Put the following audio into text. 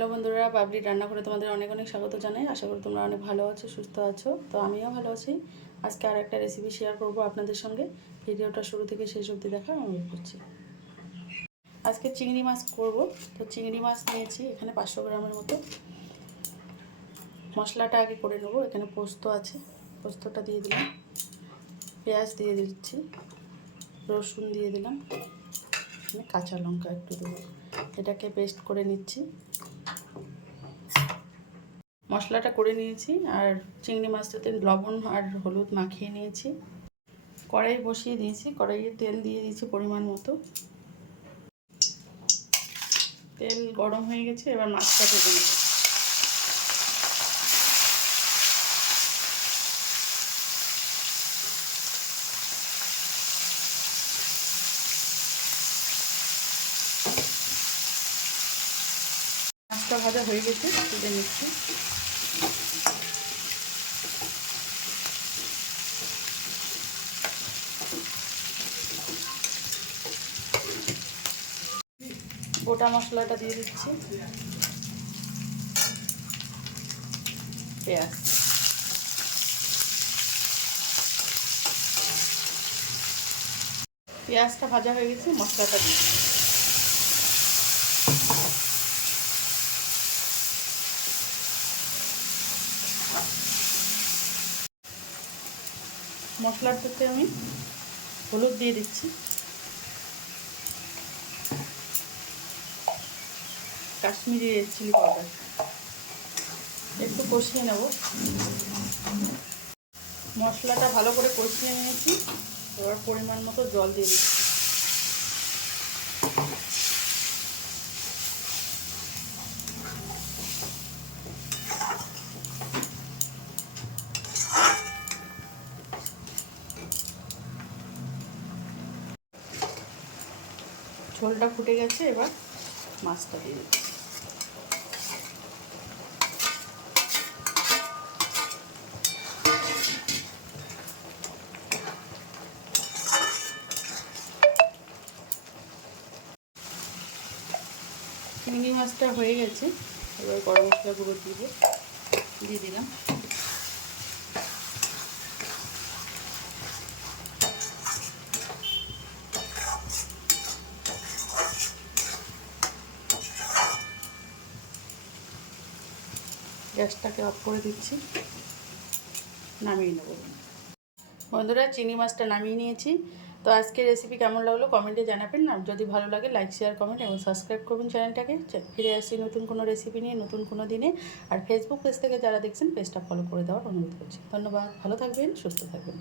Hello বন্ধুরা বাবলি রান্না করে তোমাদের অনেক অনেক স্বাগত জানাই। আশা করি তোমরা অনেক ভালো আছো, সুস্থ আছো। তো আমিও ভালো আছি। আজকে আর একটা রেসিপি শেয়ার করব আপনাদের সঙ্গে। ভিডিওটা শুরু থেকে শেষ অবধি দেখার অনুরোধ করছি। আজকে চিংড়ি মাছ করব। তো চিংড়ি মাছ নিয়েছি, এখানে পাঁচশো গ্রামের মতো। মশলাটা আগে করে নেব, এখানে পোস্ত আছে। পোস্তটা দিয়ে দিলাম। পেঁয়াজ দিয়ে দিচ্ছি। রসুন দিয়ে দিলাম। কাঁচা লঙ্কা একটু দেবো। এটাকে পেস্ট করে নিচ্ছি। মশলাটা করে নিয়েছি আর চিংড়ি মাছটাতে লবণ আর হলুদ মাখিয়ে নিয়েছি। কড়াই বসিয়ে দিয়েছি, কড়াইয়ে তেল দিয়ে দিয়েছি পরিমাণ মতো। তেল গরম হয়ে গেছে, এবার মাছটা ভেজে নেব। মাছটা ভাজা হয়ে গেছে, তুলে নিচ্ছি। গোটা মশলাটা দিয়ে দিচ্ছি। পেঁয়াজ। পেঁয়াজটা ভাজা হয়ে গেছে, মশলাটা দিয়ে মশলাটাতে আমি হলুদ দিয়ে দিচ্ছি। কাশ্মীরি চিলি পাউডার একটু কষিয়ে নেব। মশলাটা ভালো করে কষিয়ে নিয়েছি। এবার পরিমাণ মতো জল দিয়ে দিচ্ছি। ঝোলটা ফুটে গেছে, এবার মাছটা দিয়ে দিচ্ছি। চিংড়ি মাছটা হয়ে গেছে। এবার গরম মশলা গুঁড়ো দিব। দিয়ে দিলাম। গ্যাসটাকে অফ করে দিচ্ছি। নামিয়ে নেব। বন্ধুরা, চিংড়ি মাছটা নামিয়ে নিয়েছি। তো আজকের রেসিপি কেমন লাগল কমেন্টে জানাবেন। আর যদি ভালো লাগে লাইক শেয়ার কমেন্ট এবং সাবস্ক্রাইব করবেন চ্যানেলটাকে ফিরে আসছি নতুন কোনো রেসিপি নিয়ে নতুন কোনো দিনে। আর ফেসবুক পেজ থেকে যারা দেখছেন পেজটা ফলো করে দেওয়ার অনুরোধ করছি। ধন্যবাদ। ভালো থাকবেন, সুস্থ থাকবেন।